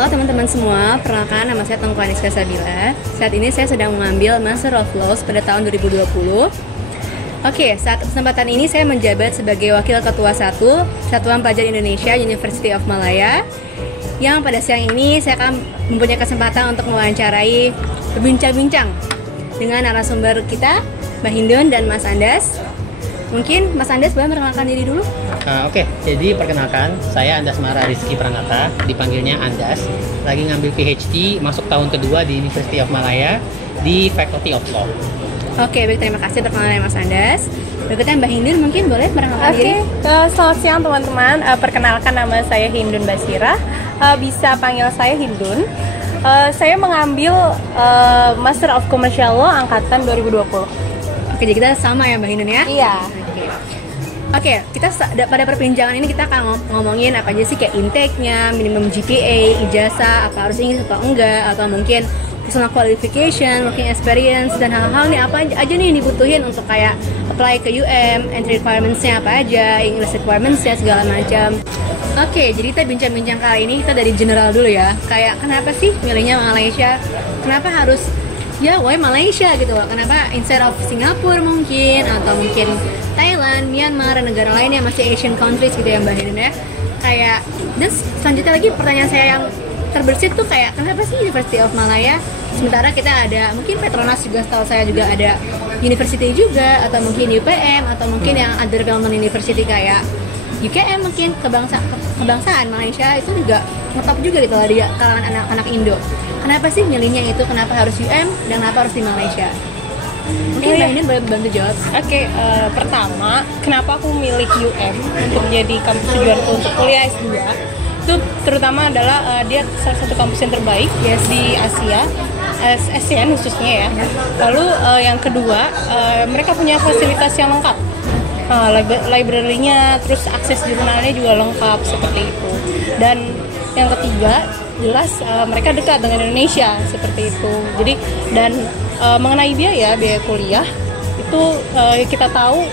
Halo teman-teman semua, perkenalkan nama saya Tengku Aniska Sabila. Saat ini saya sedang mengambil Master of Laws pada tahun 2020. Oke, saat kesempatan ini saya menjabat sebagai Wakil Ketua 1 Satuan Pelajar Indonesia University of Malaya. Yang pada siang ini saya akan mempunyai kesempatan untuk mewawancarai, berbincang-bincang dengan narasumber kita, Mbak Hindun dan Mas Andas. Mungkin Mas Andas boleh memperkenalkan diri dulu? Oke, jadi perkenalkan, saya Andas Mara Rizky Pranata, dipanggilnya Andas. Lagi ngambil PhD, masuk tahun kedua di University of Malaya di Faculty of Law. Oke, baik, terima kasih perkenalan Mas Andas. Berikutnya Mbak Hindun mungkin boleh memperkenalkan diri? Selamat siang teman-teman. Perkenalkan nama saya Hindun Basira. Bisa panggil saya Hindun. Saya mengambil Master of Commercial Law angkatan 2020. Oke, jadi kita sama ya Mbak Hindun ya? Iya. Oke, kita pada perbincangan ini kita akan ngomongin apa aja sih kayak intake-nya, minimum GPA, ijazah, apa harus Inggris atau enggak, atau mungkin personal qualification, working experience, dan hal-hal nih apa aja nih yang dibutuhin untuk kayak apply ke UM, entry requirements-nya apa aja, English requirements-nya segala macam. Oke, jadi kita bincang-bincang kali ini kita dari general dulu ya. Kayak kenapa sih milihnya Malaysia? Kenapa harus why Malaysia gitu loh? Kenapa instead of Singapura mungkin, atau mungkin Thailand, Myanmar, dan negara lainnya masih Asian countries gitu ya Mbak Hindun ya? Kayak, dan selanjutnya lagi pertanyaan saya yang terbersit tuh kayak kenapa sih University of Malaya? Sementara kita ada mungkin Petronas juga, setahu saya juga ada university juga, atau mungkin UPM, atau mungkin yang other government university kayak UKM mungkin, kebangsaan Malaysia itu juga ngetop juga gitu lah di kalangan anak-anak Indo. Kenapa sih milihnya itu? Kenapa harus UM dan kenapa harus di Malaysia? Mungkin Mbak Hindun boleh bantu jawab. Pertama, kenapa aku milih UM untuk jadi kampus tujuanku untuk kuliah S2? Itu terutama adalah dia salah satu kampus yang terbaik di Asia, ASEAN khususnya ya. Lalu yang kedua, mereka punya fasilitas yang lengkap. Library-nya, terus akses jurnalnya juga lengkap seperti itu. Dan yang ketiga, jelas mereka dekat dengan Indonesia seperti itu. Jadi dan mengenai biaya kuliah itu kita tahu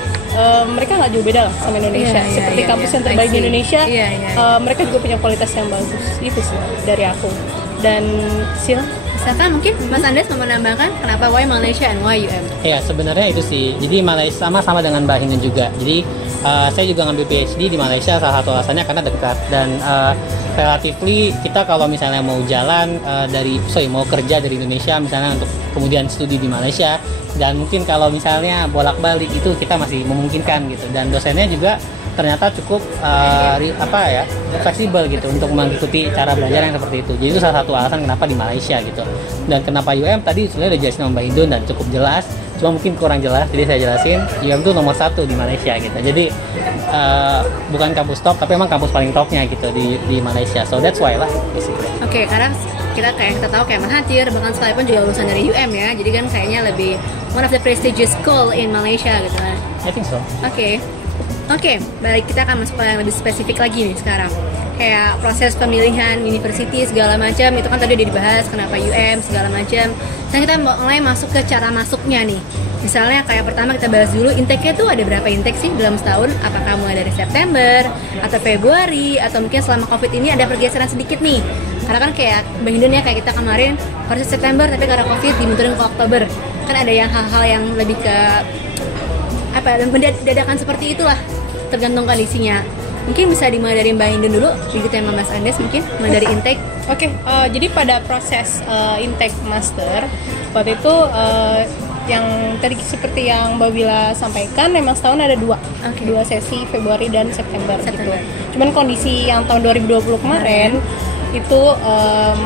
mereka nggak jauh beda lah sama Indonesia. Seperti kampus yang terbaik di Indonesia, mereka juga punya kualitas yang bagus. Itu sih dari aku. Dan misalkan mungkin Mas Andas mau menambahkan kenapa why Malaysia and why UM? Ya, sebenarnya itu sih. Jadi Malaysia sama dengan Mbak Hindun juga. Jadi saya juga ngambil PhD di Malaysia, salah satu alasannya karena dekat. Dan relatively kita kalau misalnya mau jalan mau kerja dari Indonesia misalnya untuk kemudian studi di Malaysia, dan mungkin kalau misalnya bolak-balik itu kita masih memungkinkan gitu. Dan dosennya juga ternyata cukup fleksibel gitu untuk mengikuti cara belajar yang seperti itu. Jadi itu salah satu alasan kenapa di Malaysia gitu. Dan kenapa UM tadi sebenarnya udah jelasin sama Mbak Hindun dan cukup jelas, cuma mungkin kurang jelas, jadi saya jelasin UM itu nomor 1 di Malaysia gitu. Jadi bukan kampus top, tapi emang kampus paling topnya gitu di Malaysia. So that's why lah basically. Oke, karena kita tahu kayak Mahathir bahkan sekalipun juga lulusan dari UM ya. Jadi kan kayaknya lebih one of the prestigious school in Malaysia gitu kan. I think so. Oke, balik kita akan masuk ke yang lebih spesifik lagi nih sekarang. Kayak proses pemilihan university segala macam itu kan tadi udah dibahas kenapa UM segala macam. Dan kita mulai masuk ke cara masuknya nih. Misalnya kayak pertama kita bahas dulu intake-nya tuh ada berapa intake sih dalam setahun? Apakah mulai dari September atau Februari atau mungkin selama Covid ini ada pergeseran sedikit nih? Karena kan kayak Mbak Hindun ya, kayak kita kemarin harusnya September tapi karena Covid dimundurin ke Oktober. Kan ada yang hal-hal yang lebih ke dadakan seperti itulah, tergantung kondisinya. Mungkin bisa dimulai dari Mbak Hindun dulu, begitu ya Mas Andes mungkin mulai dari intake. Jadi pada proses intake master waktu itu yang tadi seperti yang Mbak Bila sampaikan, memang setahun ada dua sesi, Februari dan September. Gitu. Cuman kondisi yang tahun 2020 kemarin itu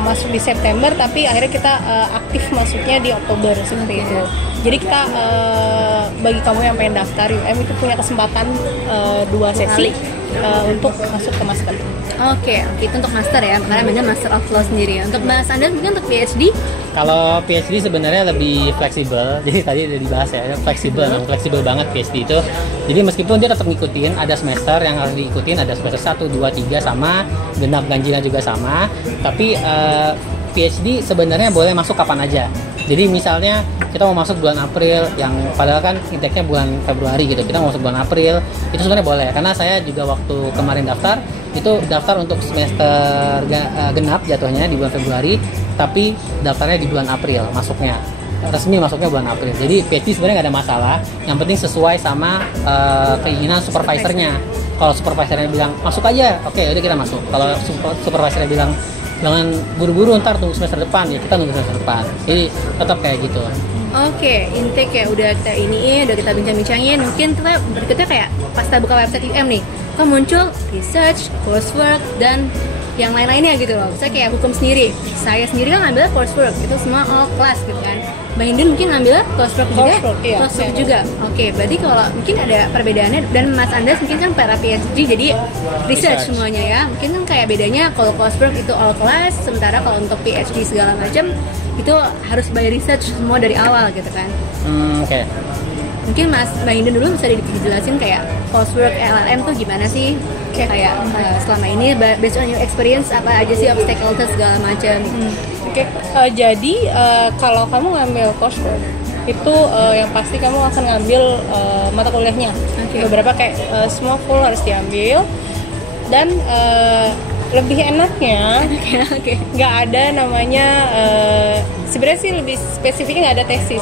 masuk di September, tapi akhirnya kita aktif masuknya di Oktober seperti itu. Jadi kita bagi kamu yang pengen daftar UM itu punya kesempatan 2 sesi untuk masuk ke master. Oke, itu untuk master ya, karena benar Master of Law sendiri. Untuk Mas Andas mungkin untuk PhD? Kalau PhD sebenarnya lebih fleksibel. Jadi tadi udah dibahas ya, fleksibel banget PhD itu. Jadi meskipun dia tetap ngikutin, ada semester yang harus diikutin, ada semester 1, 2, 3 sama, genap ganjilnya juga sama. Tapi PhD sebenarnya boleh masuk kapan aja. Jadi misalnya kita mau masuk bulan April, yang padahal kan intake-nya bulan Februari gitu, kita mau masuk bulan April, itu sebenarnya boleh. Karena saya juga waktu kemarin daftar, itu daftar untuk semester genap jatuhnya di bulan Februari, tapi daftarnya di bulan April masuknya. Resmi masuknya bulan April. Jadi PhD sebenarnya nggak ada masalah. Yang penting sesuai sama keinginan supervisornya. Kalau supervisornya bilang masuk aja, oke, udah kita masuk. Kalau supervisornya bilang jangan buru-buru, ntar tunggu semester depan, ya kita tunggu semester depan. Jadi tetap kayak gitu. Oke, intake ya udah kita iniin, udah kita bincang-bincangin. Mungkin kita berikutnya kayak pas kita buka website UM nih, kan muncul research, coursework, dan yang lain-lainnya gitu loh. Misalnya kayak hukum sendiri, saya sendiri kan ngambil coursework, itu semua all class gitu kan. Mbak Hindun mungkin ngambil coursework juga, iya, coursework juga. Oke, berarti kalau mungkin ada perbedaannya, dan Mas Andas mungkin kan para PhD jadi research semuanya ya. Mungkin kan kayak bedanya kalau coursework itu all class, sementara kalau untuk PhD segala macam itu harus by research semua dari awal gitu kan. Oke. Mungkin Mbak Hindun dulu bisa dijelasin kayak coursework LLM tuh gimana sih? Kayak selama ini based on your experience apa aja sih obstacles segala macam. Oke, jadi kalau kamu ngambil coursework itu yang pasti kamu akan ngambil mata kuliahnya. Beberapa kayak semua full harus diambil, dan lebih enaknya nggak ada namanya sebenarnya sih lebih spesifiknya nggak ada tesis.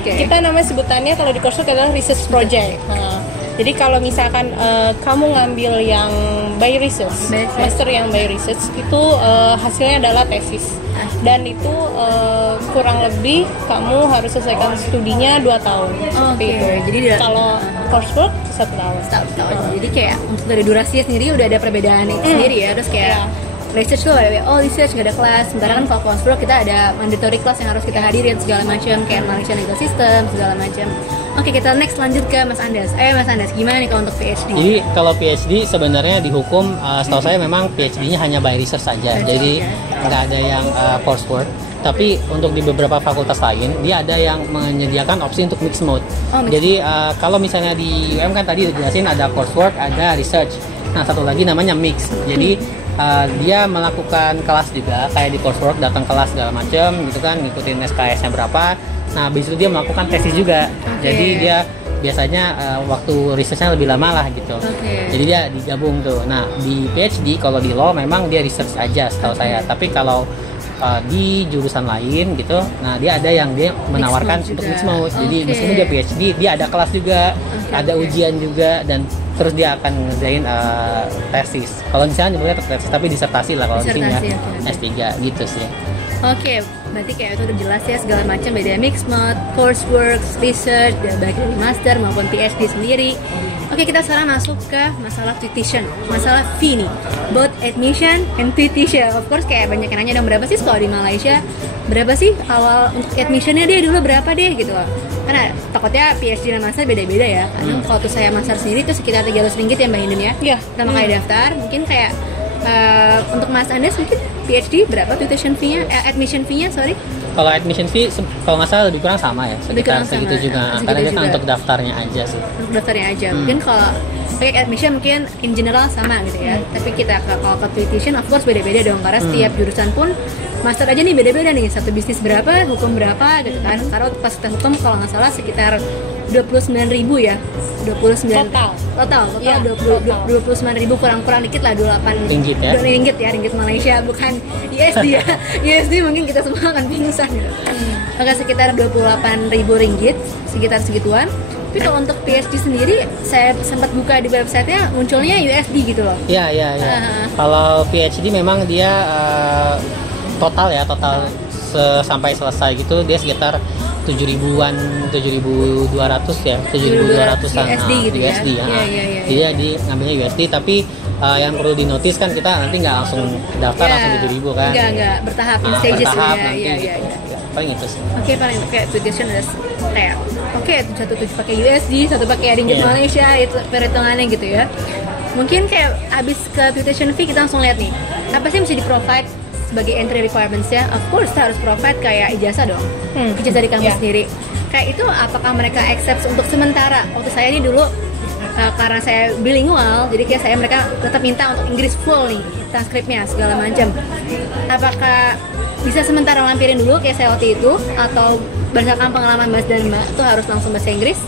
Kita namanya sebutannya kalau di coursework adalah research project. Jadi kalau misalkan kamu ngambil yang by research, master yang by research itu hasilnya adalah tesis, dan itu kurang lebih kamu harus selesaikan studinya 2 tahun. Jadi kalau coursework 1 tahun. Jadi kayak untuk dari durasinya sendiri udah ada perbedaan itu sendiri ya. Terus kayak research tuh ada research nggak ada kelas. Sementara kan kalau coursework kita ada mandatory kelas yang harus kita hadirin segala macam, kayak Malaysian Legal System segala macam. Oke, kita next lanjut ke Mas Andas. Mas Andas, gimana nih kalau untuk PhD? Jadi kalau PhD sebenarnya di hukum, setahu saya memang PhD-nya hanya by research saja. Jadi nggak ada yang coursework. Tapi untuk di beberapa fakultas lain, dia ada yang menyediakan opsi untuk mixed mode. Jadi kalau misalnya di UM kan tadi dijelasin ada coursework, ada research. Nah, satu lagi namanya mix. Jadi dia melakukan kelas juga, kayak di coursework datang kelas segala macam gitu kan, ngikutin SKS-nya berapa. Nah, habis itu dia melakukan tesis juga. Jadi dia biasanya waktu risetnya lebih lama lah gitu. Jadi dia digabung tuh. Nah, di PhD kalau di law memang dia research aja setahu saya. Tapi kalau di jurusan lain gitu, nah dia ada yang dia menawarkan untuk mixed mode. Jadi meskipun dia PhD, dia ada kelas juga, ada ujian juga, dan terus dia akan ngerjain tesis. Kalau misalnya nyebutnya tesis, tapi disertasi lah kalau di sini ya, S3 gitu sih. Oke, berarti kayak itu udah jelas ya segala macam beda mixed mode, coursework, research, baik dari master maupun PhD sendiri. Oke, kita sekarang masuk ke masalah tuition, masalah fee nih, both admission and tuition. Of course kayak banyak yang nanya dong, berapa sih sekolah di Malaysia? Berapa sih awal untuk admissionnya dia dulu berapa deh gitu loh. Karena takutnya PhD dan master beda-beda ya. Karena kalau tuh saya master sendiri itu sekitar Rp300 ya Mbak Hindun ya. Iya. Pertama kali daftar, mungkin kayak untuk Mas Andes mungkin PhD berapa tuition fee-nya? Admission fee-nya, sorry. Kalau admission fee, kalau nggak salah lebih kurang sama ya, sekitar segitu juga. Karena kita untuk daftarnya aja sih. Untuk daftarnya aja. Mungkin kalau pakai admission mungkin in general sama gitu ya. Tapi kita kalau ke tuition of course beda-beda dong. Karena setiap jurusan pun master aja nih beda-beda nih. Satu bisnis berapa, hukum berapa gitu kan. Karena pas kita hukum kalau nggak salah sekitar 29.000 ya. 29 total ya, 29.000 kurang dikit lah, 28 ringgit ya. Ringgit Malaysia bukan USD ya. USD mungkin kita semua akan pingsan gitu. Maka sekitar 28.000 ringgit, sekitar segituan. Tapi kalau untuk PhD sendiri, saya sempat buka di websitenya munculnya USD gitu loh. Iya. Kalau PhD memang dia total sampai selesai gitu dia sekitar 7.000-an, 7.200 ya, 7.200-an USD gitu USD ya. Iya. Jadi dia ngambilnya USD, tapi yang perlu dinotis kan kita nanti nggak langsung daftar langsung 7.000 kan. Enggak, bertahap in stages bertahap ya. nanti. Iya. Paling itu sih. Oke, paling kayak tuition udah kayak satu pakai USD, satu pakai ringgit Malaysia, itu perhitungannya gitu ya. Mungkin kayak abis ke tuition fee kita langsung lihat nih, apa sih yang bisa di-provide sebagai entry requirements ya. Of course kita harus provide kayak ijazah dong, ijazah dari kampus sendiri. Kayak itu apakah mereka accept untuk sementara? Waktu saya ini dulu karena saya bilingual, jadi kayak mereka tetap minta untuk Inggris full nih, transkripnya segala macam. Apakah bisa sementara lampirin dulu kayak saya waktu itu, atau berdasarkan pengalaman Mas dan Mbak itu harus langsung bahasa Inggris?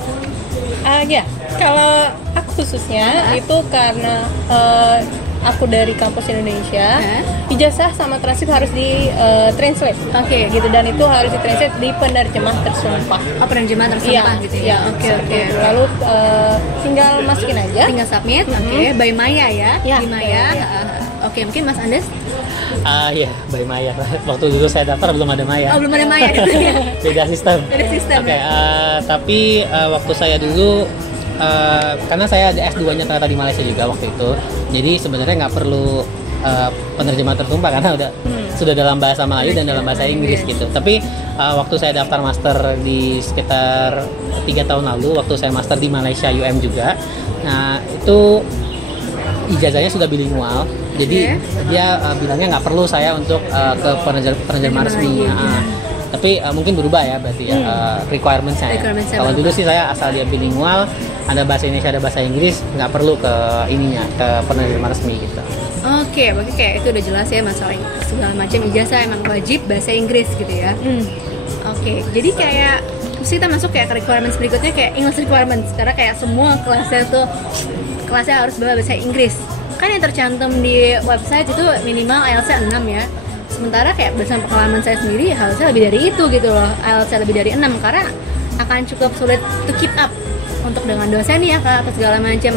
Ya, kalau aku khususnya itu karena aku dari kampus Indonesia, ijazah sama transkrip harus di translate. Oke. Gitu, dan itu harus di translate di penerjemah tersumpah. Oh, penerjemah tersumpah gitu ya. Oke. Lalu tinggal masukin aja. Tinggal submit. Oke, by Maya ya. Ya, Di Maya. by Maya. Oke, mungkin Mas Andes. Iya, by Maya. Waktu dulu saya daftar belum ada Maya. Oh, belum ada Maya. Beda sistem. Beda sistem. Oke, tapi waktu saya dulu karena saya ada S2-nya ternyata di Malaysia juga waktu itu. Jadi sebenarnya nggak perlu penerjemah tersumpah karena sudah dalam bahasa Melayu dan dalam bahasa Inggris gitu. Tapi waktu saya daftar master di sekitar 3 tahun lalu, waktu saya master di Malaysia UM juga. Nah, itu ijazahnya sudah bilingual. Jadi dia bilangnya nggak perlu saya untuk ke penerjemah resmi. Tapi mungkin berubah ya berarti ya requirement-nya. Kalau dulu sih saya asal dia bilingual, ada bahasa Indonesia, ada bahasa Inggris, nggak perlu ke ininya, ke penerjemah resmi gitu. Oke, berarti kayak itu udah jelas ya masalah segala macam ijazah emang wajib bahasa Inggris gitu ya. Oke, jadi kayak terus kita masuk kayak ke requirements berikutnya kayak English requirements, karena kayak semua kelasnya harus bahasa Inggris. Kan yang tercantum di website itu minimal IELTS-nya 6 ya. Sementara kayak berdasarkan pengalaman saya sendiri harusnya lebih dari itu gitu loh. IELTS-nya lebih dari 6 karena akan cukup sulit to keep up untuk dengan dosen ya Kak atau segala macam.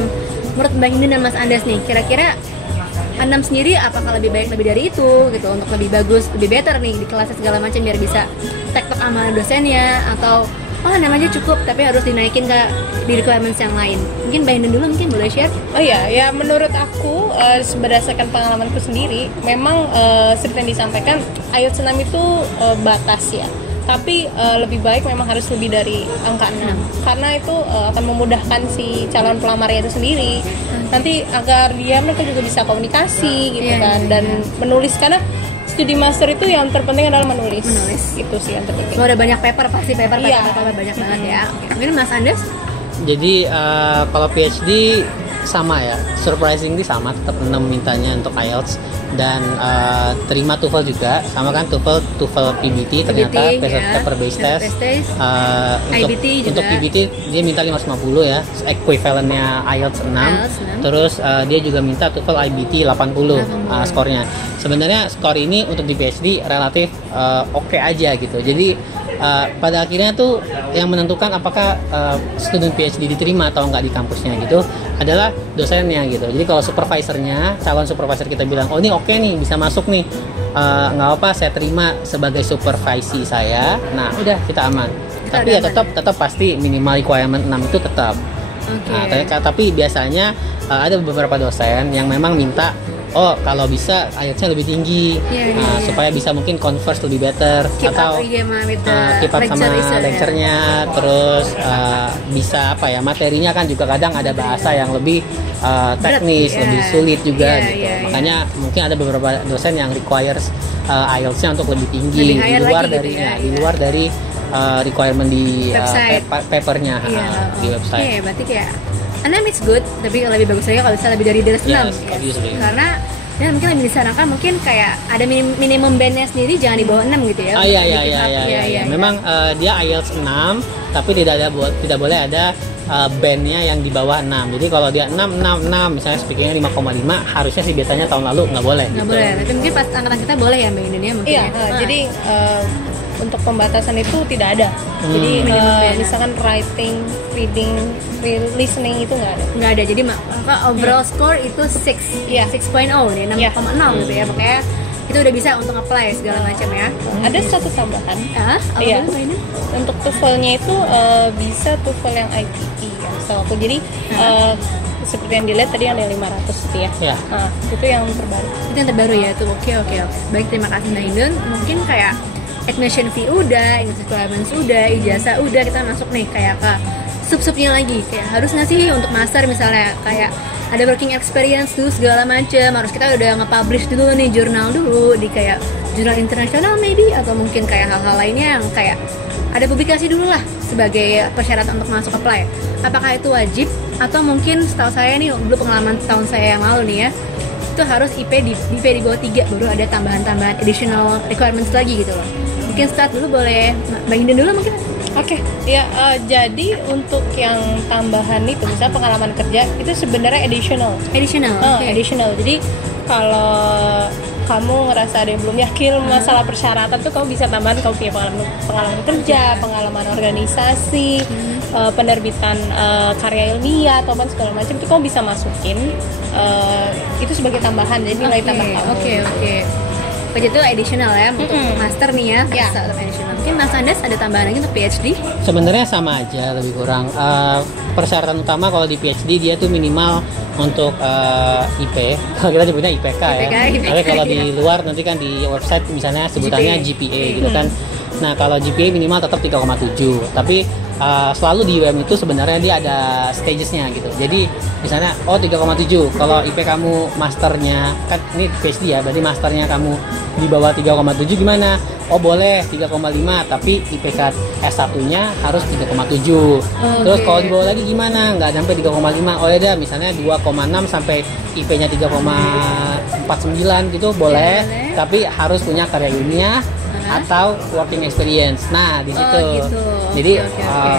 Menurut Mbak Hindun dan Mas Andes nih, kira-kira 6 sendiri apakah lebih baik lebih dari itu gitu untuk lebih bagus, lebih better nih di kelasnya segala macam biar bisa tektok sama dosennya, atau oh namanya cukup tapi harus dinaikin ke di requirements yang lain. Mungkin Mbak Hindun dulu mungkin boleh share. Oh iya, ya menurut aku berdasarkan pengalamanku sendiri, memang seperti yang disampaikan IELTS 6 itu batas ya. Tapi lebih baik memang harus lebih dari angka 6 karena itu akan memudahkan si calon pelamarnya itu sendiri nanti agar mereka juga bisa komunikasi gitu kan dan menulis, karena studi master itu yang terpenting adalah menulis. Itu sih yang terpenting. Kalau ada banyak paper pasti paper banyak banget ya. Mungkin Mas Andes. Jadi kalau PhD sama ya, surprisingly sama, tetap 6 mintanya untuk IELTS dan terima TOEFL juga, sama kan TOEFL PBT ternyata paper based test. Untuk PBT dia minta 550 ya, equivalentnya IELTS 6. Terus dia juga minta TOEFL IBT 80 skornya. Sebenarnya skor ini untuk di PhD relatif oke aja gitu. Jadi pada akhirnya tuh yang menentukan apakah student PhD diterima atau enggak di kampusnya gitu adalah dosennya gitu. Jadi kalau supervisornya, calon supervisor kita bilang oh ini oke nih bisa masuk nih, nggak apa saya terima sebagai supervisi saya, nah udah kita aman. Tapi ya tetap pasti minimal requirement 6 itu tetap. Nah, tapi biasanya ada beberapa dosen yang memang minta oh kalau bisa IELTS-nya lebih tinggi supaya bisa mungkin converse lebih better keep atau keep up sama lecture-nya, terus bisa apa ya, materinya kan juga kadang ada bahasa yang lebih teknis, lebih sulit juga gitu. Makanya mungkin ada beberapa dosen yang requires IELTS-nya untuk lebih tinggi di luar dari di luar dari requirement di papernya di website. Berarti kayak 6 it's good, tapi lebih bagus lagi kalau bisa lebih dari 6 karena ya mungkin lebih disarankan mungkin kayak ada minimum bandnya sendiri jangan di bawah 6 gitu ya. Iya. Memang dia IELTS 6 tapi tidak boleh ada bandnya yang di bawah 6. Jadi kalau dia 6 misalnya speakingnya 5,5 harusnya sih biasanya tahun lalu nggak boleh. Nggak boleh. Tapi mungkin pas angkatan kita boleh ya Mbak Indonesia mungkin. Iya. Jadi untuk pembatasan itu tidak ada. Jadi misalkan writing, reading, listening itu nggak ada. Jadi maka overall score itu 6.0 nih, 6,0 gitu ya. Makanya itu udah bisa untuk apply segala macam ya. Ada satu tambahan. Iya. Untuk TOEFL-nya itu bisa TOEFL yang IPT ya. So aku jadi seperti yang dilihat tadi yang ada 500 gitu ya. Nah, itu yang terbaru. Itu yang terbaru ya tuh. Oke. Baik, terima kasih Mbak Hindun. Mungkin kayak admission fee udah, English requirements udah, ijazah udah, kita masuk nih kayak ke sub-subnya lagi. Kayak harus nggak sih untuk master misalnya kayak ada working experience dulu segala macam, harus kita udah nge-publish dulu nih jurnal dulu di kayak jurnal internasional maybe, atau mungkin kayak hal-hal lainnya yang kayak ada publikasi dulu lah sebagai persyaratan untuk masuk apply. Apakah itu wajib atau mungkin setahu saya nih dulu pengalaman tahun saya yang lalu nih ya, itu harus IP di bawah 3 baru ada tambahan additional requirements lagi gitu loh. Mungkin start dulu boleh Mbak Hindun dulu mungkin. Oke, ya jadi untuk yang tambahan itu, misalnya pengalaman kerja itu sebenarnya additional. Additional. Jadi kalau kamu ngerasa ada yang belum yakin masalah persyaratan tuh, kamu bisa tambahan kamu punya pengalaman kerja, pengalaman organisasi, penerbitan karya ilmiah atau segala macam, itu kamu bisa masukin itu sebagai tambahan, jadi nilai tambah kamu. Oke. Jadi itu additional ya untuk master nih ya. Additional. Mungkin Mas Andes ada tambahan lagi untuk PhD? Sebenarnya sama aja, lebih kurang. Persyaratan utama kalau di PhD dia tuh minimal untuk IP, kalau kita sebutnya IPK ya. Tapi kalau di luar nanti kan di website misalnya sebutannya GPA gitu kan. Nah kalau GPA minimal tetap 3,7. Tapi selalu di UM itu sebenarnya dia ada stagesnya gitu. Jadi misalnya 3,7. Kalau IP kamu masternya kan ini PhD ya, berarti masternya kamu di bawah 3,7 gimana? Boleh 3,5 tapi IPK S1-nya harus 3,7. Terus kalau di bawah lagi gimana? Nggak sampai 3,5. Ya udah misalnya 2,6 sampai IP-nya 3,49 gitu boleh. Tapi harus punya karya ilmiah atau working experience. Nah, di situ. Jadi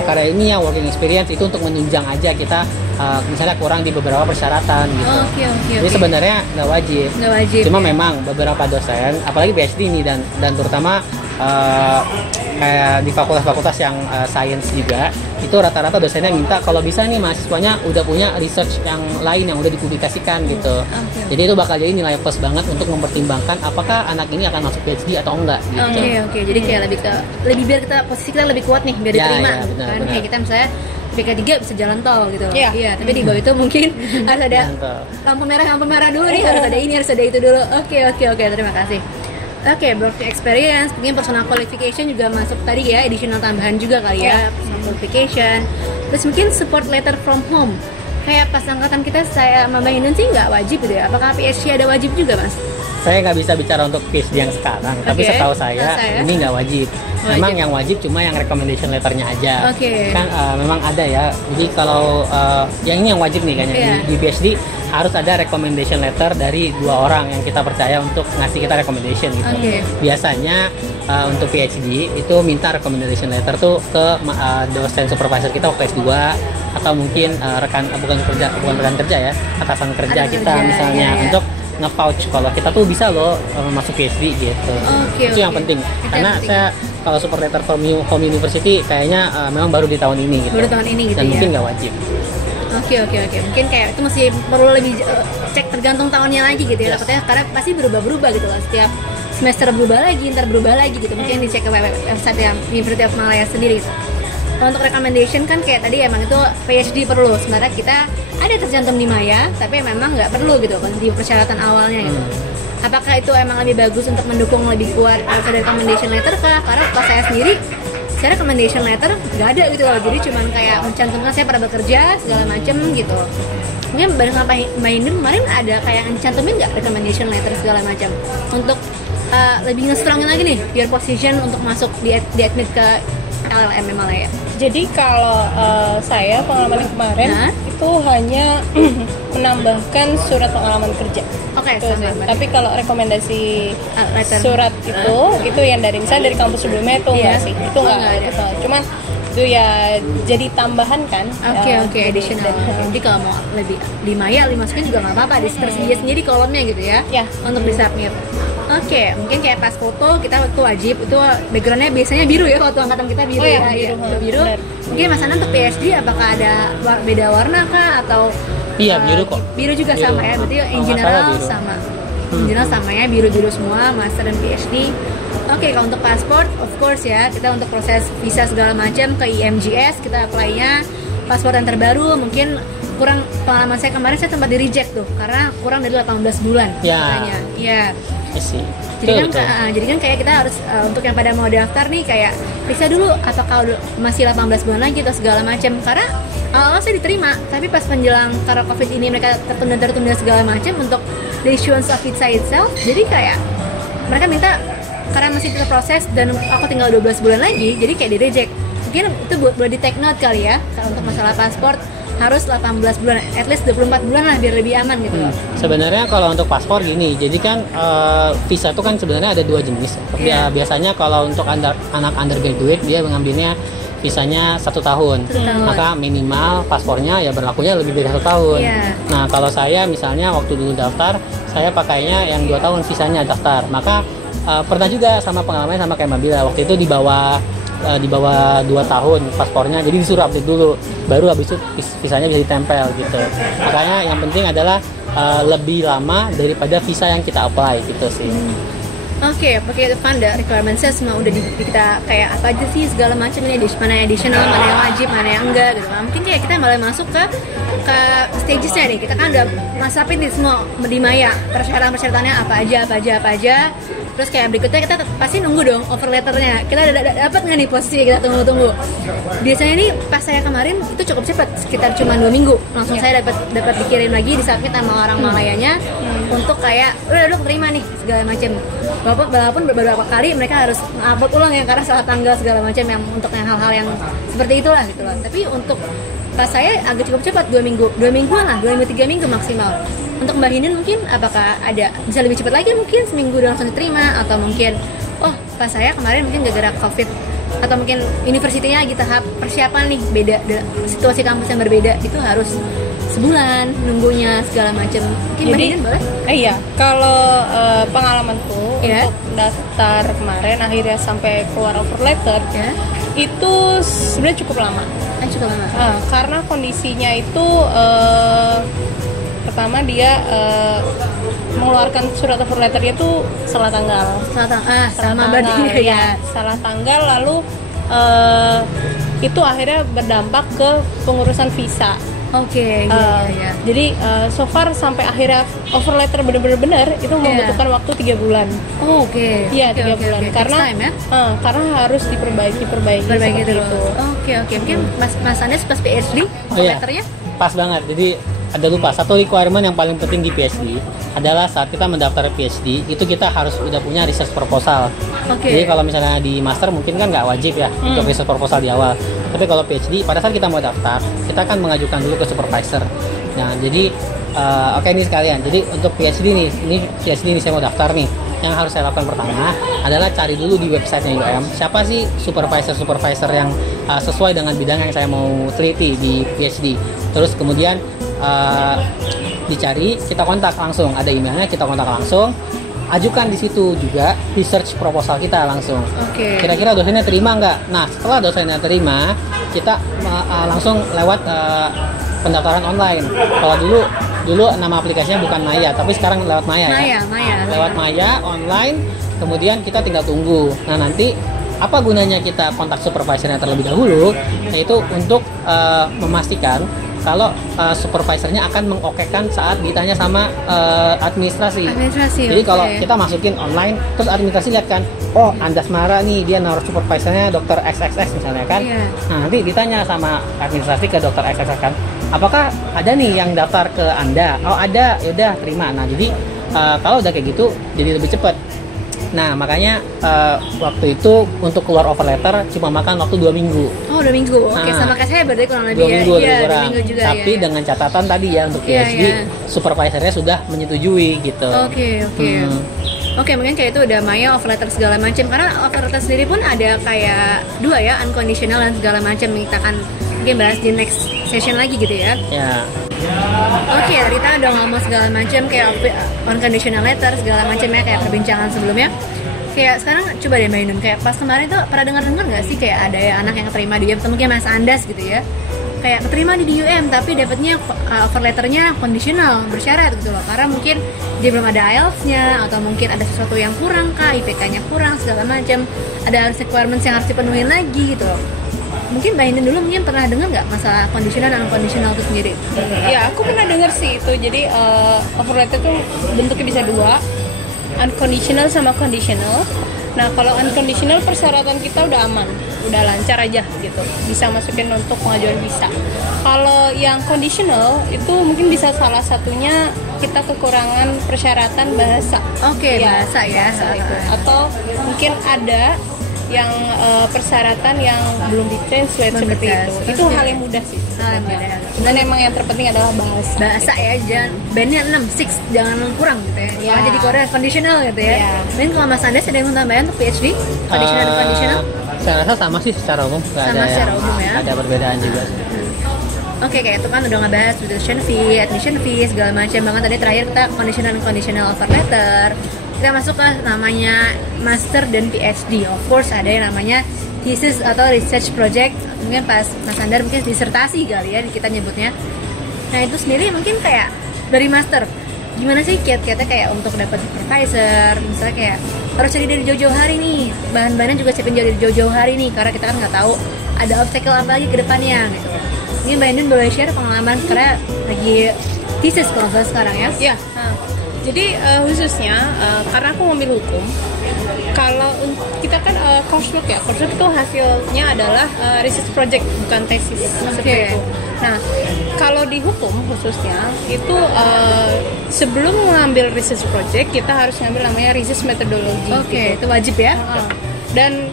karya ilmiah, working experience itu untuk menunjang aja kita misalnya kurang di beberapa persyaratan gitu. Jadi sebenarnya nggak wajib. Cuma memang beberapa dosen, apalagi PhD ini dan terutama kayak di fakultas-fakultas yang science juga, itu rata-rata dosennya minta kalau bisa nih mahasiswanya udah punya research yang lain yang udah dipublikasikan gitu. Jadi itu bakal jadi nilai plus banget untuk mempertimbangkan apakah anak ini akan masuk PhD atau enggak gitu. Jadi kayak lebih biar kita posisi kita lebih kuat nih biar diterima benar. Kayak kita misalnya PK3 bisa jalan tol gitu loh. Tapi di bawah itu mungkin harus ada lampu merah dulu nih, harus ada ini, harus ada itu dulu. Oke, terima kasih. Working experience, mungkin personal qualification juga masuk tadi ya, additional tambahan juga kali ya, personal qualification. Terus mungkin support letter from home. Kayak pas angkatan kita saya Mbak Hindun sih nggak wajib gitu ya. Apakah PhD ada wajib juga, Mas? Saya nggak bisa bicara untuk PhD yang sekarang, tapi setahu saya ini nggak wajib. Memang yang wajib cuma yang recommendation letternya aja. Kan memang ada ya. Jadi kalau yang ini yang wajib nih kayaknya di PhD harus ada recommendation letter dari 2 orang yang kita percaya untuk ngasih kita recommendation gitu. Biasanya untuk PhD itu minta recommendation letter tuh ke dosen supervisor kita waktu S2 atau mungkin bukan rekan kerja ya, atasan kerja kita misalnya untuk nge-vouch kalau kita tuh bisa loh masuk PhD gitu. Itu yang penting. Karena saya kalau support letter from home university kayaknya memang baru di tahun ini gitu. Dan mungkin nggak wajib. Oke. Mungkin kayak itu masih perlu lebih cek tergantung tahunnya lagi gitu ya. Takutnya karena pasti berubah-berubah gitu loh. Setiap semester berubah lagi, ntar berubah lagi gitu. Mungkin dicek ke website yang University of Malaya sendiri gitu. Untuk recommendation kan kayak tadi emang itu PhD perlu. Sebenarnya kita ada tercantum di Maya, tapi memang nggak perlu gitu kan di persyaratan awalnya gitu. Apakah itu emang lebih bagus untuk mendukung lebih kuat harus ada recommendation letter kah? Karena pas saya sendiri saya recommendation letter nggak ada gitu loh, jadi cuman kayak mencantumkan saya pada bekerja segala macem gitu. Mungkin bareng sama Mbak Hindun kemarin ada kayak mencantumin nggak recommendation letter segala macam untuk lebih nge-strongin lagi nih biar position untuk masuk di admit ke LLM Malaya. Jadi kalau saya pengalaman yang kemarin itu hanya menambahkan surat pengalaman kerja. Tapi kalau rekomendasi surat itu yang dari misalnya dari kampus sebelumnya itu enggak sih, itu enggak ada. Cuman itu ya jadi tambahan kan. Additional. Jadi kalau mau lebih di Maya dimasukin juga nggak apa-apa, tersedia sendiri kolomnya gitu ya. Untuk disubmit. Mungkin kayak pas foto kita waktu wajib itu backgroundnya biasanya biru ya, waktu angkatan kita biru biru. Mungkin Mas Ana untuk PhD apakah ada beda warna kah atau biru kok. Biru juga biru. Sama ya, berarti in general sama. In general sama ya, biru-biru semua, master dan PhD. Kalau untuk pasport, of course ya, kita untuk proses visa segala macam ke IMGS kita apply-nya paspor yang terbaru. Mungkin kurang, pengalaman saya kemarin saya sempat di reject tuh karena kurang dari 18 bulan katanya. Jadi kan kayak kita harus untuk yang pada mau daftar nih kayak periksa dulu apakah masih 18 bulan lagi atau segala macam, karena awal saya diterima tapi pas menjelang karena COVID ini mereka tertunda segala macam untuk the issuance of visa itself. Jadi kayak mereka minta karena masih proses dan aku tinggal 12 bulan lagi, jadi kayak di reject. Mungkin itu boleh di take note kali ya kalau untuk masalah paspor harus 18 bulan, at least 24 bulan lah biar lebih aman gitu. Sebenarnya kalau untuk paspor gini, jadi kan visa itu kan sebenarnya ada 2 jenis. Biasanya kalau untuk anak undergraduate dia mengambilnya visanya 1 tahun. Maka minimal paspornya ya berlakunya lebih dari 1 tahun. Nah kalau saya misalnya waktu dulu daftar, saya pakainya yang 2 tahun visanya daftar. Maka pernah juga sama pengalamannya sama kayak Mabila, waktu itu di bawah 2 tahun paspornya, jadi disuruh update dulu, baru habis itu visanya bisa ditempel gitu. Makanya yang penting adalah lebih lama daripada visa yang kita apply gitu sih. Oke, pakai itu kan ada requirement-nya semua udah kita kayak apa aja sih segala macam ini, mana yang additional, mana yang wajib, mana yang enggak gitu. Mungkin kayak kita mulai masuk ke stagesnya nih. Kita kan udah masapin nih semua di Maya, persyaratan-persyaratannya apa aja. Terus kayak berikutnya kita pasti nunggu dong offer letternya. Kita dapat nggak nih posisi, kita tunggu. Biasanya nih pas saya kemarin itu cukup cepat, sekitar cuma 2 minggu langsung saya dapat dikirim lagi, disubmit sama orang Malayanya untuk kayak udah terima nih segala macam. Walaupun beberapa kali mereka harus upload ulang ya karena salah tanggal segala macam yang untuk yang hal-hal yang seperti itulah gitu loh. Tapi untuk pas saya agak cukup cepat 2 mingguan lah, 2 3 minggu maksimal. Untuk Mbak Hinin mungkin apakah ada bisa lebih cepat lagi, mungkin seminggu udah langsung diterima, atau mungkin pas saya kemarin mungkin gara-gara COVID atau mungkin universitinya lagi tahap persiapan nih, beda situasi kampus yang berbeda, itu harus sebulan nunggunya segala macam. Mungkin Mbak Hinin boleh? Iya, kalau pengalamanku untuk daftar kemarin akhirnya sampai keluar offer letter itu sebenarnya cukup lama. Karena kondisinya itu pertama dia mengeluarkan surat offer letternya itu salah tanggal. Sama tanggal, ya. Salah tanggal, lalu itu akhirnya berdampak ke pengurusan visa. Jadi so far sampai akhirnya offer letter benar itu membutuhkan waktu 3 bulan. Iya, 3 bulan. Karena harus diperbaiki itu. Mungkin Mas Andes pas PhD letternya pas banget. Jadi ada lupa, satu requirement yang paling penting di PhD adalah saat kita mendaftar PhD itu kita harus udah punya research proposal. Jadi kalau misalnya di master mungkin kan nggak wajib ya untuk research proposal di awal. Tapi kalau PhD pada saat kita mau daftar, kita kan mengajukan dulu ke supervisor. Nah jadi ini sekalian. Jadi untuk PhD ini saya mau daftar nih. Yang harus saya lakukan pertama adalah cari dulu di websitenya UM siapa sih supervisor yang sesuai dengan bidang yang saya mau teliti di PhD. Terus kemudian dicari, kita kontak langsung, ada emailnya, kita kontak langsung, ajukan di situ juga research proposal kita langsung. Kira-kira dosennya terima nggak? Nah setelah dosennya terima, kita langsung lewat pendaftaran online. Kalau dulu nama aplikasinya bukan Maya, tapi sekarang lewat Maya. Lewat Maya online, kemudian kita tinggal tunggu. Nah nanti apa gunanya kita kontak supervisornya terlebih dahulu? Yaitu untuk memastikan kalau supervisornya akan mengokekan saat ditanya sama administrasi. Jadi kalau kita masukin online, terus administrasi lihat kan, Andasmara nih dia naruh supervisornya dokter XXX misalnya kan. Nah nanti ditanya sama administrasi ke dokter XXX kan, apakah ada nih yang daftar ke Anda? Ada, yaudah terima. Nah jadi kalau udah kayak gitu jadi lebih cepat. Nah makanya waktu itu untuk keluar offer letter cuma makan waktu 2 minggu. 2 minggu. Sama kayak saya berarti kurang lebih 2 minggu lebih kurang. Juga, tapi dengan catatan tadi ya untuk PhD supervisornya sudah menyetujui gitu. Mungkin kayak itu udah Maya offer letter segala macam. Karena offer letter sendiri pun ada kayak 2 ya, unconditional dan segala macam. Kita akan mungkin bahas di next session lagi gitu ya. Tadi kita udah ngomong segala macam kayak unconditional letter segala macam ya, kayak perbincangan sebelumnya. Kayak sekarang coba deh Mbak Inun, kayak pas kemarin tuh pernah dengar nggak sih kayak ada ya anak yang keterima di UM, atau mungkin Mas Andas gitu ya, kayak keterima di UM tapi dapatnya offer letternya conditional, bersyarat gitu loh, karena mungkin dia belum ada IELTS-nya atau mungkin ada sesuatu yang kurang IPK-nya kurang segala macam, ada requirements yang harus dipenuhi lagi gitu loh. Mungkin Mbak Inun dulu mungkin pernah dengar nggak masalah conditional dan unconditional itu sendiri? Ya, aku pernah dengar sih itu. Jadi offer letter tuh bentuknya bisa 2, unconditional sama conditional. Nah kalau unconditional persyaratan kita udah aman, udah lancar aja gitu, bisa masukin untuk pengajuan visa. Kalau yang conditional itu mungkin bisa salah satunya kita kekurangan persyaratan bahasa. Bahasa ya. Bahasa itu. Atau mungkin ada yang persyaratan yang belum ditranslate seperti itu. Itu hal yang mudah sih. Dan emang yang terpenting adalah bahasa ya, jangan bandnya 6, 6 jangan kurang gitu ya. Ya. Jadi Korea conditional gitu ya. Mungkin kalau Mas Andes ada yang mau tambahan untuk PhD conditional dan conditional? Saya rasa sama sih secara umum, nggak Sama ada secara umum ya. ada perbedaan juga. Oke, kayak itu kan udah ngebahas tuition fee, admission fee, segala macam. Bahkan tadi terakhir kita conditional offer letter. Kita masuk ke namanya master dan PhD. Of course ada yang namanya thesis atau research project. Mungkin pas Mas Andar mungkin disertasi kali ya kita nyebutnya. Nah itu sendiri mungkin kayak dari master, gimana sih kiat-kiatnya kayak untuk dapat supervisor, misalnya kayak harus cari dari jauh-jauh hari nih, bahan-bahannya juga siapin dari jauh-jauh hari nih, karena kita kan nggak tahu ada obstacle apa lagi ke depannya gitu. Ini Mbak Indun boleh share pengalaman karena lagi thesis kalau nggak salah sekarang ya? Iya. Jadi khususnya karena aku ngambil hukum, kalau kita kan coursework ya, coursework itu hasilnya adalah research project bukan tesis seperti itu. Nah, kalau di hukum khususnya itu sebelum mengambil research project kita harus ngambil namanya research methodology. Oke, itu wajib ya. Dan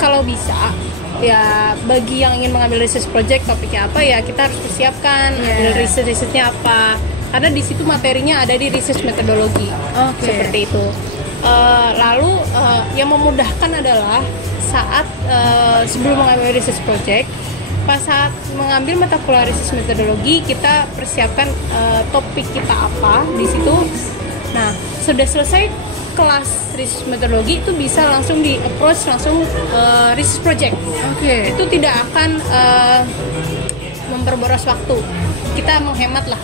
kalau bisa ya bagi yang ingin mengambil research project topiknya apa ya kita harus persiapkan ambil researchnya apa, karena di situ materinya ada di research methodology. Seperti itu. Lalu yang memudahkan adalah saat sebelum mengambil research project, pas saat mengambil mata kuliah research methodology kita persiapkan topik kita apa di situ. Nah sudah selesai kelas research methodology itu bisa langsung di approach langsung research project. Itu tidak akan memperboros waktu, kita menghemat lah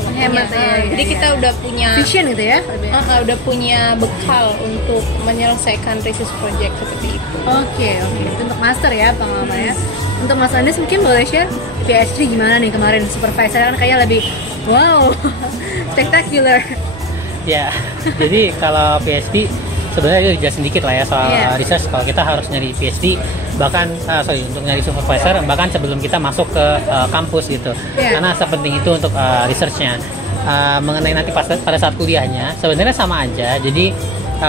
jadi kita udah punya vision gitu ya, udah punya bekal untuk menyelesaikan research project seperti itu. Oke. Itu untuk master ya pengalamannya. Untuk Mas Andes mungkin boleh share PhD gimana nih kemarin, supervisor kan kayaknya lebih wow spectacular. Ya, jadi kalau PhD sebenarnya itu jelasin sedikit lah ya soal research. Kalau kita harus nyari PhD, bahkan untuk nyari supervisor, bahkan sebelum kita masuk ke kampus gitu, karena sepenting itu untuk researchnya. Mengenai nanti pada saat kuliahnya, sebenarnya sama aja. Jadi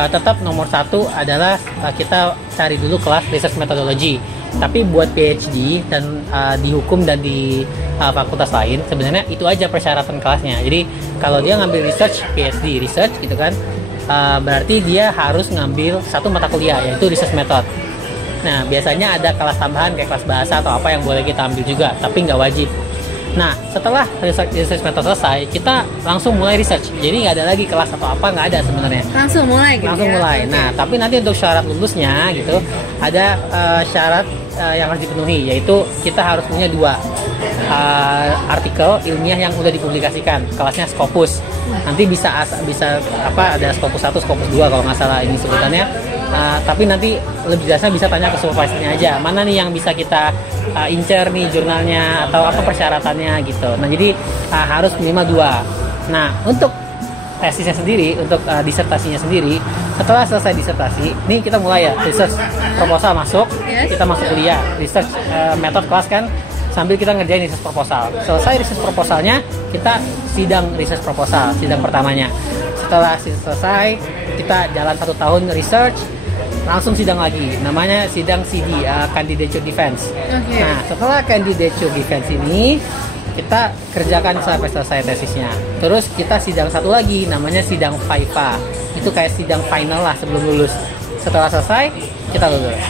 tetap nomor satu adalah kita cari dulu kelas research methodology. Tapi buat PhD dan di hukum dan di fakultas lain sebenarnya itu aja persyaratan kelasnya. Jadi kalau dia ngambil research, PhD research gitu kan, berarti dia harus ngambil satu mata kuliah yaitu research method. Nah biasanya ada kelas tambahan kayak kelas bahasa atau apa yang boleh kita ambil juga, tapi nggak wajib. Nah setelah research method selesai, kita langsung mulai research. Jadi nggak ada lagi kelas atau apa, nggak ada sebenarnya. Langsung mulai gitu. Langsung mulai. Nah tapi nanti untuk syarat lulusnya gitu ada syarat yang harus dipenuhi, yaitu kita harus punya 2 artikel ilmiah yang udah dipublikasikan, kelasnya Scopus. Nanti bisa ada Scopus 1, Scopus 2 kalau nggak salah ini sebutannya. Tapi nanti lebih jelasnya bisa tanya ke supervisornya aja, mana nih yang bisa kita incer nih jurnalnya atau apa persyaratannya gitu. Nah jadi harus minimal 2. Nah untuk tesisnya sendiri, untuk disertasinya sendiri, setelah selesai disertasi, nih kita mulai ya research proposal masuk, kita masuk kuliah research method kelas kan, sambil kita ngerjain research proposal. Selesai research proposalnya, kita sidang research proposal, sidang pertamanya. Setelah selesai, kita jalan 1 tahun research, langsung sidang lagi, namanya sidang CD, candidature defense. Nah setelah candidature defense ini kita kerjakan sampai selesai tesisnya. Terus kita sidang satu lagi, namanya sidang FIFA. Itu kayak sidang final lah sebelum lulus. Setelah selesai, kita lulus.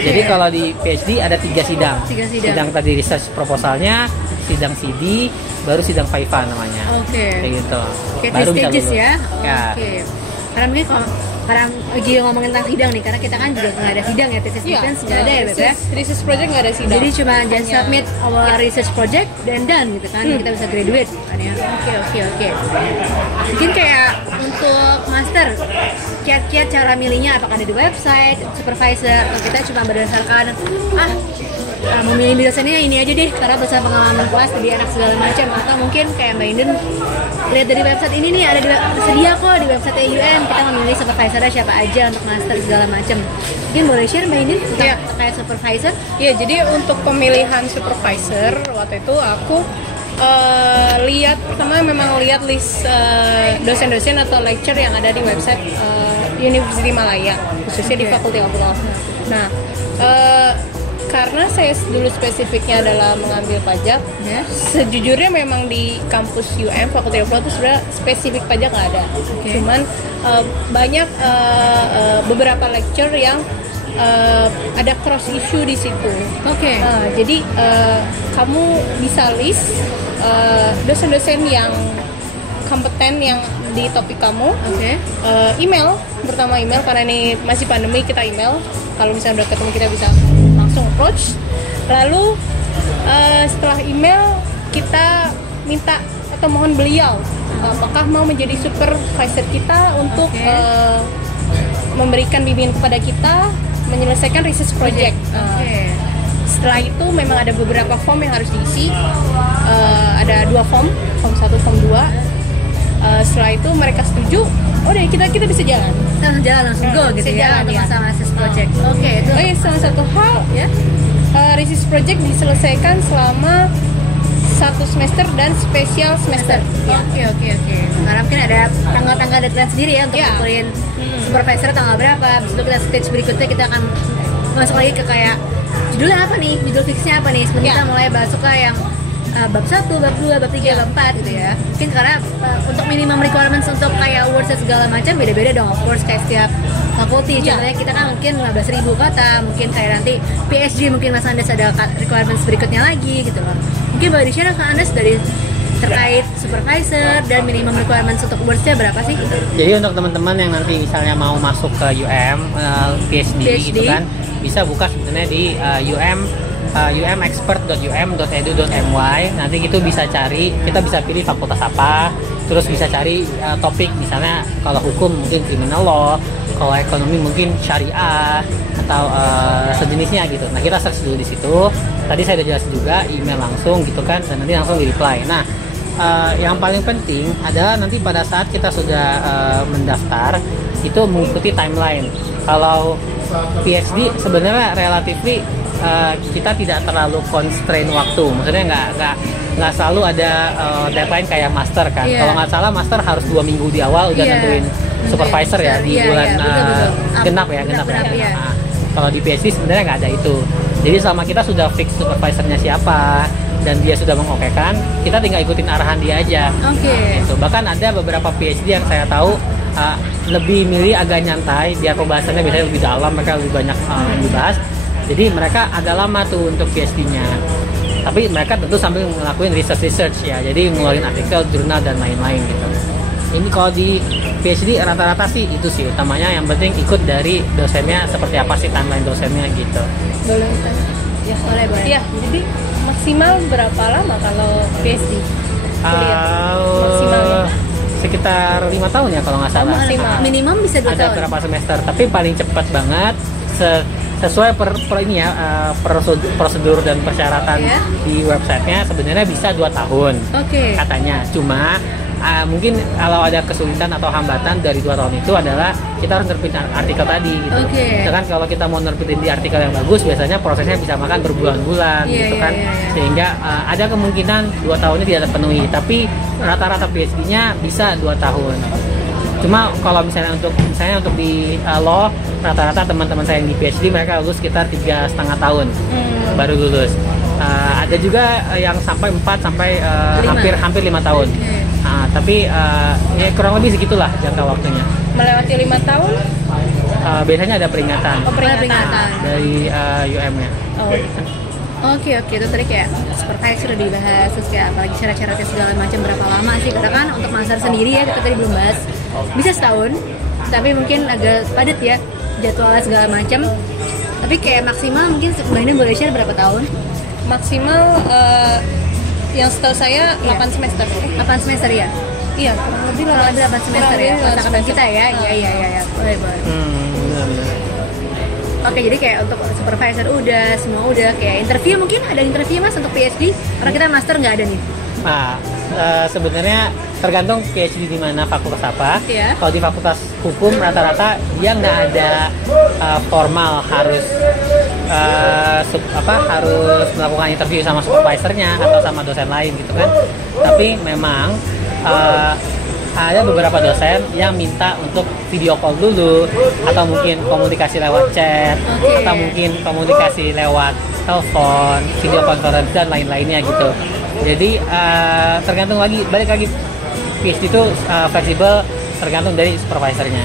Jadi kalau di PhD ada 3 sidang. Sidang tadi research proposalnya, sidang CD, baru sidang FIFA namanya. Kayak gitu. Baru bisa lulus. Ya. Karena mungkin karena lagi ngomongin tentang sidang nih, karena kita kan juga nggak ada sidang ya, thesis defense nggak ada ya, ya. Research project nggak ada sidang. Jadi cuma just submit our research project dan done gitu kan, kita bisa graduate kan ya. Oke. Mungkin kayak untuk master, kiat-kiat cara milihnya apakah ada di website, supervisor, atau kita cuma berdasarkan memilih dosennya ini aja deh karena berdasarkan pengalaman kelas jadi anak segala macam, atau mungkin kayak Mbak Indun lihat dari website ini nih ada tersedia kok di website UM, kita memilih supervisornya siapa aja untuk master segala macam. Mungkin boleh share Mbak Indun tentang kayak supervisor? Ya, jadi untuk pemilihan supervisor waktu itu aku lihat pertama memang lihat list dosen-dosen atau lecture yang ada di website University Malaya, khususnya di Oke. Faculty of Law. Nah, karena saya dulu spesifiknya adalah mengambil pajak, Ya. sejujurnya memang di kampus Faculty of Law itu sebenarnya spesifik pajak nggak ada. Oke. Cuman banyak beberapa lecture yang ada cross issue di situ. Oke. Jadi kamu bisa list dosen-dosen yang kompeten yang di topik kamu. Oke. Email, pertama email, karena ini masih pandemi, kita email. Kalau misalnya udah ketemu kita bisa langsung approach. Lalu setelah email kita minta atau mohon beliau apakah mau menjadi supervisor kita untuk Oke. memberikan bimbingan kepada kita menyelesaikan research project. Oke. Setelah itu memang ada beberapa form yang harus diisi. Ada 2 form 1, form 2. Setelah itu mereka setuju, oh deh kita bisa jalan. Langsung jalan, langsung go gitu Bisa ya jalan, untuk ya. masalah research project. Oke, itu Oh iya, salah satu hal ya. research project diselesaikan selama 1 semester dan spesial semester. Oke. Karena mungkin ada tanggal-tanggal deadline sendiri ya untuk Ya. ngumpulin supervisor tanggal berapa. Habis itu kita stage berikutnya kita akan masuk lagi ke kayak judulnya apa nih, judul fixnya apa nih. Sebelum Ya. kita mulai bahas suka yang bab 1, bab 2, bab 3, bab 4 gitu ya. Mungkin karena untuk minimum requirements untuk kayak words segala macam beda-beda dong, of course, kayak setiap fakulti. Ya. Contohnya kita kan mungkin 15.000 kata, mungkin kayak nanti PhD mungkin Mas Andes ada requirements berikutnya lagi gitu loh. Mungkin boleh di-share Kak Andes dari terkait supervisor dan minimum requirements untuk words-nya berapa sih? Jadi untuk teman-teman yang nanti misalnya mau masuk ke PhD gitu kan, bisa buka sebenarnya di umexpert.um.edu.my. Nanti itu bisa cari, kita bisa pilih fakultas apa, terus bisa cari topik, misalnya kalau hukum mungkin criminal law, kalau ekonomi mungkin syariah atau sejenisnya gitu. Nah kita search dulu di situ. Tadi saya udah jelasin juga, email langsung gitu kan, dan nanti langsung di reply. Nah yang paling penting adalah nanti pada saat kita sudah mendaftar itu mengikuti timeline. Kalau PhD sebenarnya relatively kita tidak terlalu constraint waktu, maksudnya nggak selalu ada deadline kayak master kan. Iya. Kalau nggak salah master harus 2 minggu di awal udah Iya. nentuin supervisor ya di Iya, bulan iya, betul. genap ya. Genap, iya. Nah, kalau di PhD sebenarnya nggak ada itu. Jadi selama kita sudah fix supervisornya siapa dan dia sudah mengokekan, kita tinggal ikutin arahan dia aja. Oke. Gitu. Bahkan ada beberapa PhD yang saya tahu lebih milih agak nyantai, biar pembahasannya biasanya lebih dalam, mereka lebih banyak yang dibahas. Jadi mereka agak lama tuh untuk PhD-nya. Tapi mereka tentu sambil ngelakuin research ya, jadi ngeluarin artikel, jurnal dan lain-lain gitu. Ini kalau di PhD rata-rata sih itu sih utamanya, yang penting ikut dari dosennya seperti apa sih timeline dosennya gitu. Boleh tanya? Ya, boleh. Ya, jadi maksimal berapa lama kalau PhD? Maksimalnya? Sekitar 5 tahun ya kalau nggak salah. maksimal. Minimum bisa 2 Ada tahun. berapa semester, tapi paling cepat banget sesuai per ini ya prosedur dan persyaratan Iya. di websitenya sebenarnya bisa 2 tahun Oke. katanya. Cuma mungkin kalau ada kesulitan atau hambatan dari 2 tahun itu adalah kita harus nerbitin artikel tadi gitu. Oke. Sedangkan kalau kita mau nerbitin di artikel yang bagus, biasanya prosesnya bisa makan berbulan-bulan Iya, gitu iya, kan. iya, iya. Sehingga ada kemungkinan 2 tahunnya tidak terpenuhi, tapi rata-rata PhD-nya bisa 2 tahun. Cuma kalau misalnya untuk di law, rata-rata teman-teman saya yang di PhD mereka lulus sekitar 3,5 tahun baru lulus. Ada juga yang sampai 4 sampai hampir 5 tahun. Oke. Tapi ya kurang lebih segitulah jangka waktunya. Melewati 5 tahun? Biasanya ada peringatan Peringatan. dari UM-nya. Oke, itu tadi kayak supervisor udah dibahas, terus kayak apalagi syarat-syaratnya segala macam berapa lama sih. Karena kan untuk master sendiri ya kita tadi belum bahas, bisa setahun, tapi mungkin agak padat ya jadwalnya segala macam. Tapi kayak maksimal mungkin Mbak Ina boleh share berapa tahun? Maksimal yang setahu saya 8 semester. 8 semester ya? Iya, kurang lebih Kurang lebih 8 semester ya, kurang lebih angkatan kita ya? Iya, boleh. Benar-benar. Oke, jadi kayak untuk supervisor udah, semua udah. Kayak interview mungkin ada interview Mas untuk PhD? Karena kita master nggak ada nih. Nah, sebenarnya tergantung PhD di mana, fakultas apa. Iya. Kalau di fakultas hukum rata-rata dia nggak ada formal harus harus melakukan interview sama supervisornya atau sama dosen lain gitu kan. Tapi memang ada beberapa dosen yang minta untuk video call dulu, atau mungkin komunikasi lewat chat, atau mungkin komunikasi lewat telepon, video conference dan lain-lainnya gitu. Jadi tergantung lagi, balik lagi, PhD itu fleksibel, tergantung dari supervisornya.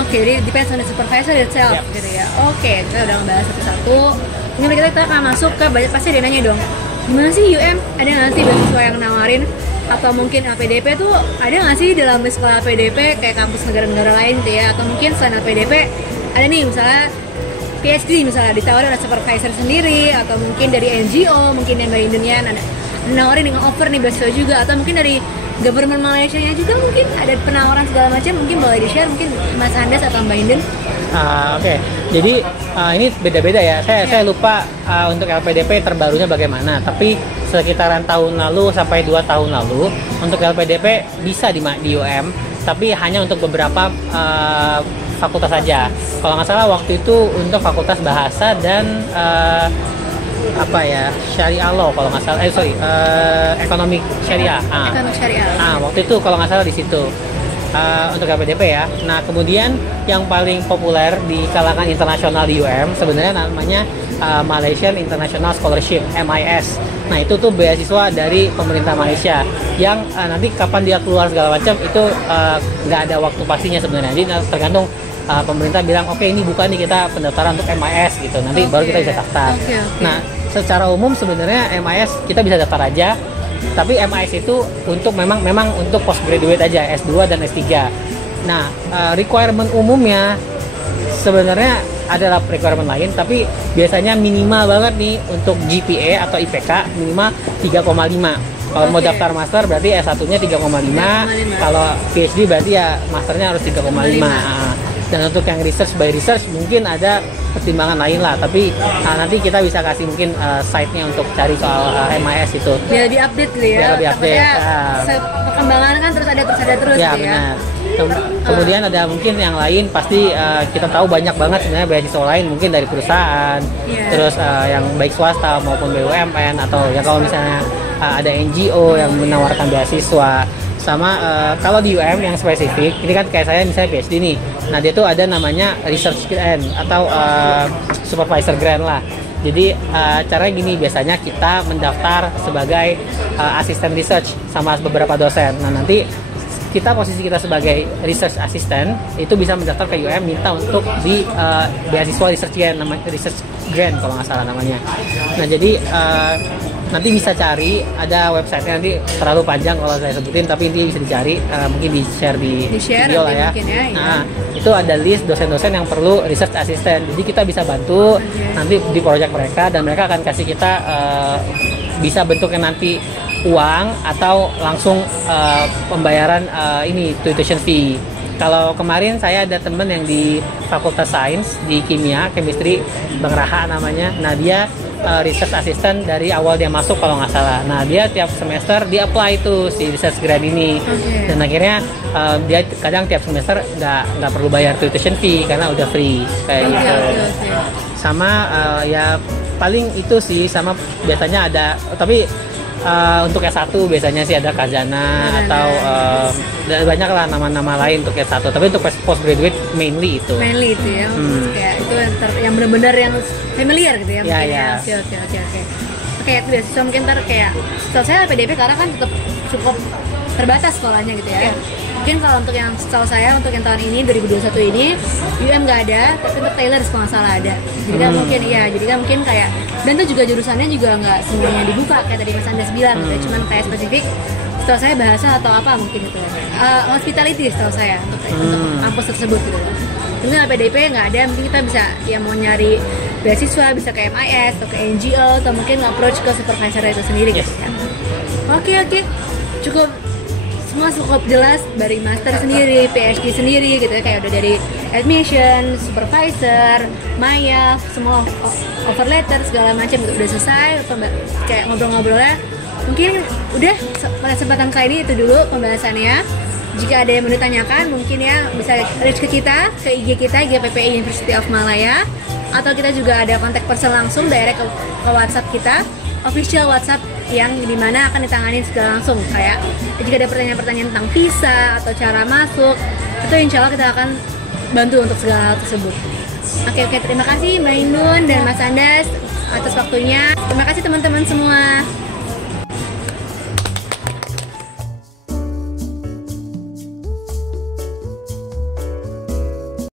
Oke, jadi depends on the supervisor itself gitu ya. Oke, kita udah ngebahas satu-satu. Ini kita akan masuk ke banyak, pasti dia nanya dong, gimana sih UM? Ada nggak sih beasiswa yang nawarin? Atau mungkin LPDP tuh ada nggak sih dalam sekolah LPDP kayak kampus negara-negara lain gitu ya? Atau mungkin selain LPDP ada nih misalnya PhD misalnya ditawarin oleh supervisor sendiri, atau mungkin dari NGO, mungkin yang dari Indonesia ada nawarin dengan offer nih beasiswa juga, atau mungkin dari government Malaysia-nya juga mungkin ada penawaran segala macam. Mungkin boleh di-share mungkin Mas Andas atau Mbak Inden. Oke. Jadi ini beda-beda ya. Saya lupa untuk LPDP terbarunya bagaimana. Tapi sekitaran tahun lalu sampai 2 tahun lalu untuk LPDP bisa di UM, tapi hanya untuk beberapa fakultas saja. Kalau nggak salah waktu itu untuk fakultas bahasa dan syariah law kalau nggak salah. Ekonomi syariah. Ekonomi syariah. Waktu itu kalau nggak salah di situ. Untuk LPDP ya. Nah, kemudian yang paling populer di kalangan internasional di UM sebenarnya namanya Malaysian International Scholarship (MIS). Nah, itu tuh beasiswa dari pemerintah Malaysia yang nanti kapan dia keluar segala macam itu nggak ada waktu pastinya sebenarnya. Jadi tergantung pemerintah bilang oke, ini bukan nih kita pendaftaran untuk MIS gitu. Nanti baru kita bisa daftar. Nah, secara umum sebenarnya MIS kita bisa daftar aja. Tapi MIS itu untuk memang untuk postgraduate aja, S2 dan S3. Nah, requirement umumnya sebenarnya adalah requirement lain, tapi biasanya minimal banget nih untuk GPA atau IPK minimal 3,5. Kalau mau daftar master berarti S1-nya 3,5. Kalau PhD berarti ya masternya harus 3,5. Dan untuk yang research by research mungkin ada pertimbangan lain lah, tapi nanti kita bisa kasih mungkin site-nya untuk cari soal MIS itu. Biar lebih update gitu ya. Biar lebih update. Perkembangan kan terus ada ya, benar. Kemudian ada mungkin yang lain, pasti kita tahu banyak banget sebenarnya beasiswa lain mungkin dari perusahaan, terus yang baik swasta maupun BUMN, atau ya kalau misalnya ada NGO yang menawarkan beasiswa. Sama kalau di UM yang spesifik, ini kan kayak saya misalnya PhD nih, nah dia tuh ada namanya research grant atau supervisor grant lah. Jadi caranya gini, biasanya kita mendaftar sebagai asisten research sama beberapa dosen. Nah nanti posisi kita sebagai research assistant itu bisa mendaftar ke UM minta untuk di beasiswa research grant, namanya research grant kalau nggak salah namanya. Nah jadi nanti bisa cari, ada websitenya, nanti terlalu panjang kalau saya sebutin, tapi ini bisa dicari, mungkin di-share di video lah ya. Nah, itu ada list dosen-dosen yang perlu research assistant, jadi kita bisa bantu nanti di project mereka, dan mereka akan kasih kita bisa bentuknya nanti uang atau langsung pembayaran tuition fee. Kalau kemarin saya ada temen yang di Fakultas Sains di Kimia, Chemistry, Bang Raha namanya. Nah dia research assistant dari awal dia masuk kalau nggak salah. Nah dia tiap semester dia apply tuh si research grant ini, dan akhirnya dia kadang tiap semester nggak perlu bayar tuition fee karena udah free kayak gitu. Sama ya paling itu sih, sama biasanya ada, tapi untuk S1 biasanya sih ada Khazanah atau banyak lah nama-nama lain untuk S1, tapi untuk postgraduate mainly itu ya. Kayak itu yang benar-benar yang familiar gitu ya. Oke, itu beasiswa mungkin kayak setahu saya LPDP karena kan tetap cukup terbatas sekolahnya gitu ya. Mungkin kalau untuk yang setahu saya untuk yang tahun ini 2021 ini UM nggak ada, tapi untuk Taylor kalau nggak salah ada. Jadi kan mungkin kayak, dan itu juga jurusannya juga nggak semuanya dibuka kayak tadi Mas Andas bilang gitu, cuman kayak spesifik setahu saya bahasa atau apa mungkin gitu. Hospitality setahu saya untuk kampus tersebut gitu. Mungkin LPDP nggak ada, mungkin kita bisa ya mau nyari beasiswa bisa ke MIS atau ke NGO, atau mungkin approach ke supervisor itu sendiri gitu ya. Oke. Cukup jelas dari master sendiri, PhD sendiri gitu ya, kayak udah dari admission, supervisor, Maya, semua offer letter segala macam udah selesai, kayak ngobrol-ngobrolnya. Mungkin udah pada kesempatan kali ini itu dulu pembahasannya. Jika ada yang mau ditanyakan mungkin ya bisa reach ke kita, ke IG kita, GPPI University of Malaya, atau kita juga ada kontak person langsung direct ke WhatsApp kita, official WhatsApp yang dimana akan ditangani secara langsung. Kayak jika ada pertanyaan-pertanyaan tentang visa atau cara masuk, itu insya Allah kita akan bantu untuk segala hal tersebut. Oke, terima kasih Mbak Indun dan Mas Andas atas waktunya. Terima kasih teman-teman semua.